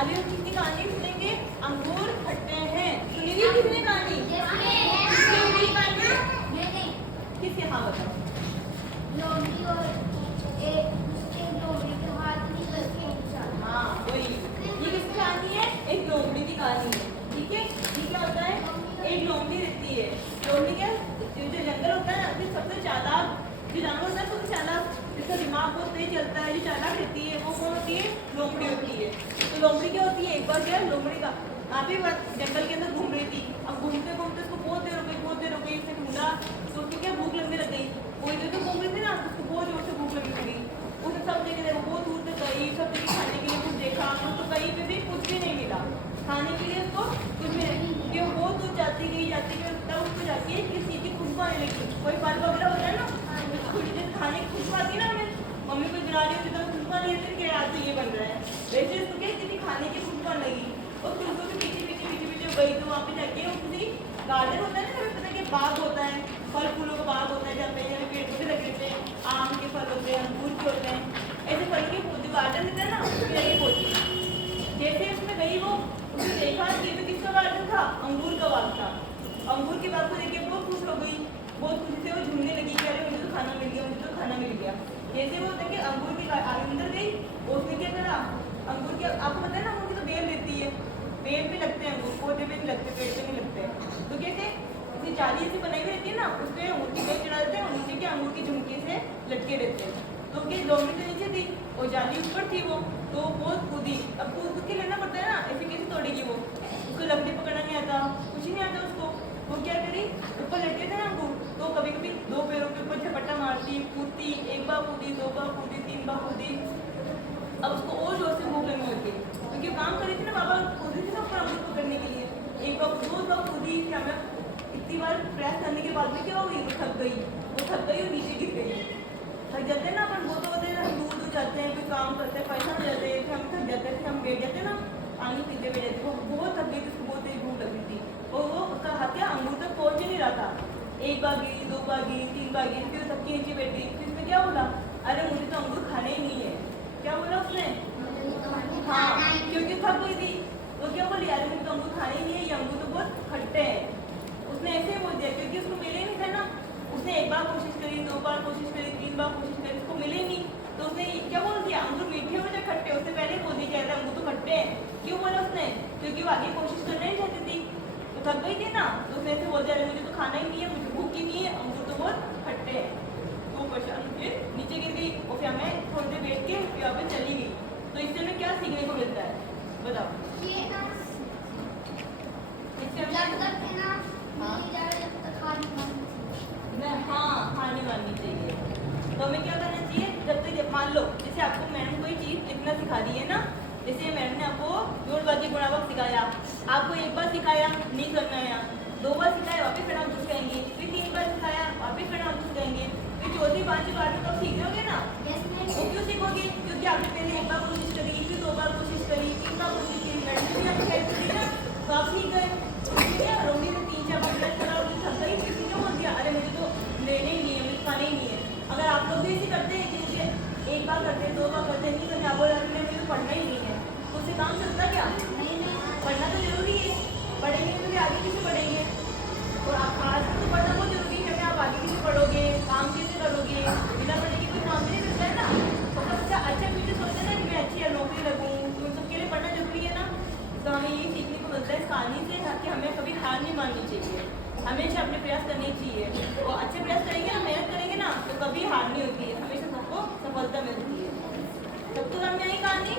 अभी हम किसकी कहानी सुनेंगे? अंगूर खट्टे हैं। सुनिए किसने कहानी? किसके? हाँ बताओ। लोमड़ी और उसके लोमड़ी के हाथ निकल के हाँ वही, ये किसकी कहानी है? एक लोमड़ी की कहानी है। ठीक है, ये क्या होता है? एक लोमड़ी रहती है। लोमड़ी क्या, जो जंगल होता है ना, सबसे चालाक जो जानवर होता है, सबसे चालाक, जिसका दिमाग बहुत तेज चलता है, जो चालाक रहती है, वो कौन होती है? लोमड़ी होती है। तो लोमड़ी क्या होती है? एक बार क्या, लोमड़ी का आप ही बात जंगल के अंदर घूम रही थी। अब घूमते घूमते उसको बहुत देर हो गई, उसने ढूंढा तो उसको क्या भूख लगने लग गई। वो इधर तो घूम रही थी ना, तो उसको बहुत जोर से भूख लगने लगी। उसने सब जगह देखा, बहुत दूर तक गई, सब जगह खाने के लिए कुछ देखा, उसको कहीं पे भी कुछ भी नहीं मिला खाने के लिए, उसको कुछ भी नहीं। कि वो बहुत दूर जाती गई तब उसको जाके किसी चीज़ की खुशबू आने लगी। कोई फल वगैरह होता है ना, खाने की खुशबू आती है ना, हमें मम्मी कोई बना रही होती है तो खुशबू नहीं आती कि आज तो ये बन रहा है, वैसे उसको क्या किसी खाने की खुशबू आने लगी। और खुशबू के पीछे गई तो वहाँ पे जाके उसी गार्डन होता है ना, हमें पता है कि बाग होता है, फल फूलों का बाग होता है, जहाँ पे पेड़ पौधे लगे होते हैं, आम के फल होते हैं, अंगूर के होते हैं, ऐसे फलों के पौधे गार्डन होता है ना, उसमें लगे पौधे। जैसे उसमें गई वो, उसने देखा कि तो किसका गार्डन था? अंगूर का बाग था। अंगूर के बाग को देख के बहुत खुश हो गई, बहुत खुशी से वो झूमने लगी कि अरे मुझे तो खाना मिल गया, मुझे तो खाना मिल गया। जैसे वो देखे अंगूर के अंदर गई, उसने क्या करा, अंगूर के, आपको पता है ना अंगूर की तो बेल रहती है, पेड़ पे लगते हैं अंगूर, पौधे पे नहीं लगते, पेड़ पे नहीं लगते। तो कैसे जैसे जाली ऐसी बनाई हुई रहती है ना, उस पर अंगूर की बेल चढ़ा देते हैं और नीचे के अंगूर की झुमके से लटके रहते हैं। तो उनकी लोमड़ी तो नीचे थी और जाली ऊपर थी, वो तो बहुत कूदी। अब कूद के लेना पड़ता है ना, ऐसे कैसे तोड़ेगी वो, उसको लकड़ी पकड़ना नहीं आता, कुछ नहीं आता उसको। वो क्या करी, ऊपर लटके थे ना अंगूर, तो कभी कभी दो पैरों के ऊपर झपट्टा मारती, कूदती, एक बार कूदी, दो बार कूदी, तीन बार कूदी। अब उसको और जोर से भूख लगने लगी, क्योंकि काम कर रही थी ना, बाबा कूदी थी ना ऊपर अंगूर पकड़ने के लिए। एक बार दो बार कूदी, फिर हमें इतनी बार प्रयास करने के बाद में क्या हो गई, वो थक गई और नीचे गिर गई। थक जाते हैं ना अपन, वो तो होते हैं, हम दूर दूर जाते हैं, कोई काम करते हैं, परेशान हो जाते हैं, फिर हम थक जाते हैं, फिर हम बैठ जाते हैं ना, पानी पीते बैठ जाते। वो बहुत थक गई थी, उसको बहुत तेज भूख लगी थी और वो कहा क्या अंगूर तक पहुँच ही नहीं रहा था। एक बार गिरी, दो बार गिरी, तीन बार गिरी, फिर थक के नीचे बैठ गई। फिर उसने क्या बोला, अरे मुझे तो अंगूर खाने ही नहीं है। क्या बोला उसने? हाँ, क्योंकि थक गई थी। वो क्या बोली, अरे मुझे तो अंगूर खाने ही नहीं है, ये अंगूर तो बहुत खट्टे हैं। उसने ऐसे ही बोल दिया, क्योंकि उसको मिले नहीं थे ना। उसने एक बार कोशिश करी, दो बार कोशिश करी, तीन बार कोशिश करी, उसको मिले नहीं। तो उसने क्या बोल दिया, अंगूर मीठे हो या खट्टे? उससे पहले बोल दिया कि अंगूर तो खट्टे हैं। क्यों बोला उसने? क्योंकि वो आगे कोशिश करना नहीं चाहती थी, तो थक गई थी ना, तो उसने ऐसे बोल दिया, अरे मुझे तो खाना ही नहीं है, मुझे भूख ही नहीं है, अंगूर तो बहुत खट्टे हैं। तो परेशान फिर नीचे गिर गई और फिर हमें थोड़ी देर बैठ के फिर यहाँ पे चली गई। तो इससे हमें क्या सीखने को मिलता है बताओ? हाँ, खाने वानी चाहिए। तो हमें क्या करना चाहिए, जब तक मान लो जैसे आपको मैडम कोई चीज़ लिखना सिखा दी है ना, जैसे मैडम ने आपको जोड़बाजी गुणावाक सिखाया, आपको एक बार सिखाया नहीं करना है, दो बार सिखाया वापिस फिर आप सिखाएंगे, फिर तीन बार सिखाया वापिस फिर आप सिखाएंगे, फिर चौथी पांचवी बार में कब सीख जाओगे ना। वो क्यों सीखोगे? क्योंकि आपने पहले एक बार कोशिश करी, फिर दो बार कोशिश करी, तीन बार कोशिश करी, मैडम ने भी आपको हेल्प करी ना, तो आप सीख गए। रोटी में तीन चार बार थोड़ा थक गई, फिर क्यों बोल दिया, अरे मुझे तो लेने ही नहीं है, मुझे खाने ही नहीं है। अगर आप लोग भी ऐसे करते हैं कि मुझे एक बार करते हैं, दो बार करते हैं, नहीं तो आप बोल रहे हैं मुझे पढ़ना ही नहीं है, तो उससे काम चलता क्या? पढ़ना तो जरूरी है, पढ़ेंगे तो फिर आगे कैसे पढ़ेंगे? और आप आज तो पढ़ना बहुत जरूरी है, आप आगे कैसे पढ़ोगे, काम कैसे करोगे? बिना पढ़ने के कोई काम नहीं मिलता है ना। तो बच्चा अच्छा फ्यूचर सोचते हैं ना कि मैं अच्छी नौकरी लगूँ, तो उन सबके लिए पढ़ना जरूरी है ना। तो हमें ये सीखने को मिलता है इस कहानी से कि हमें कभी हार नहीं माननी चाहिए, हमेशा अपने प्रयास करने चाहिए, और अच्छे प्रयास करेंगे ना, मेहनत करेंगे ना, तो कभी हार नहीं होती है, हमेशा सबको सफलता मिलती है। सबको समझ में आई कहानी?